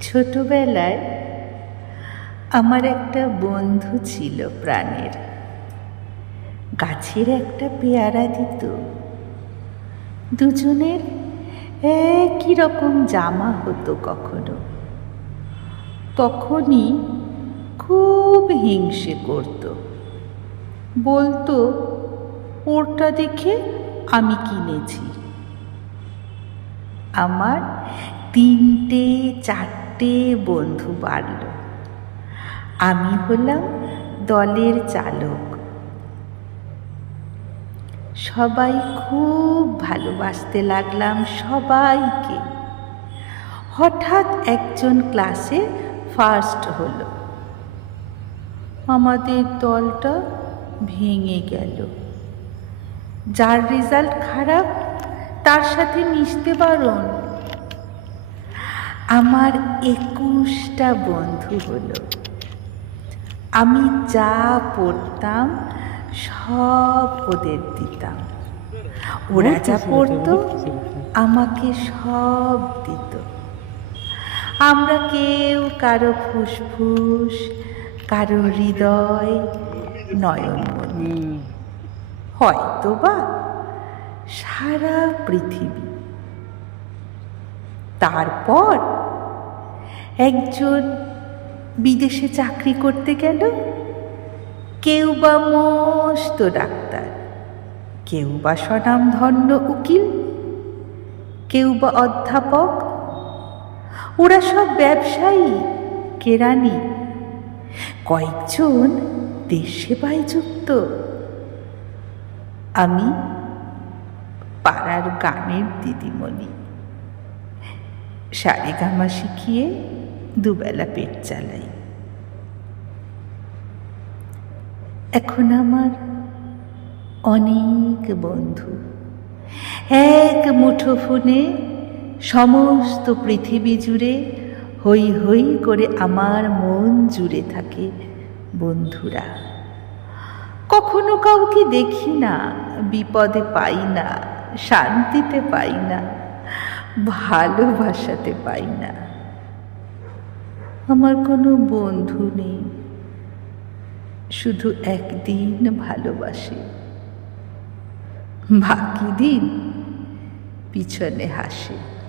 ছোটবেলায় আমার একটা বন্ধু ছিল প্রাণের। গাছের একটা পেয়ারা দিত। দুজনের একই রকম জামা হতো কখনো। তখনই খুব হিংসে করত। বলতো, ওরটা দেখে আমি কিনেছি। আমার তিনটে, চারটে বন্ধু বাড়ল। আমি হলাম দলের চালক। সবাই খুব ভালোবাসতে লাগলাম সবাইকে। হঠাৎ একজন ক্লাসে ফার্স্ট হলো। আমাদের দলটা ভেঙে গেল। যার রেজাল্ট খারাপ, তার সাথে মিশতে বারণ আমার একুশটা বন্ধু হলো। আমি যা পড়তাম, সব ওদের দিতাম। ওরা যা পড়তো, আমাকে সব দিত। আমরা কেউ কারও ফুসফুস, কারও হৃদয়, নয়নমণি। হয়তো বা সারা পৃথিবী। তারপর একজন বিদেশে চাকরি করতে গেল। কেউ বা মস্ত ডাক্তার, কেউ বা স্বনামধন্য উকিল, কেউ বা অধ্যাপক। ওরা সব ব্যবসায়ী, কেরানি। কয়েকজন দেশ সেবায় যুক্ত আমি পাড়ার গানের দিদিমণি। সারেগামা শিখিয়ে দুবেলা পেট চালাই। এখন আমার অনেক বন্ধু, এক মুঠো ফোনে সমস্ত পৃথিবী জুড়ে হই হই করে আমার মন জুড়ে থাকে বন্ধুরা। কখনো কাউকে দেখি না, বিপদে পাই না, শান্তিতে পাই না। ভালোবাসাতে পাই না। আমার কোনো বন্ধু নেই শুধু একদিন ভালোবাসে। বাকি দিন পিছনে হাসে।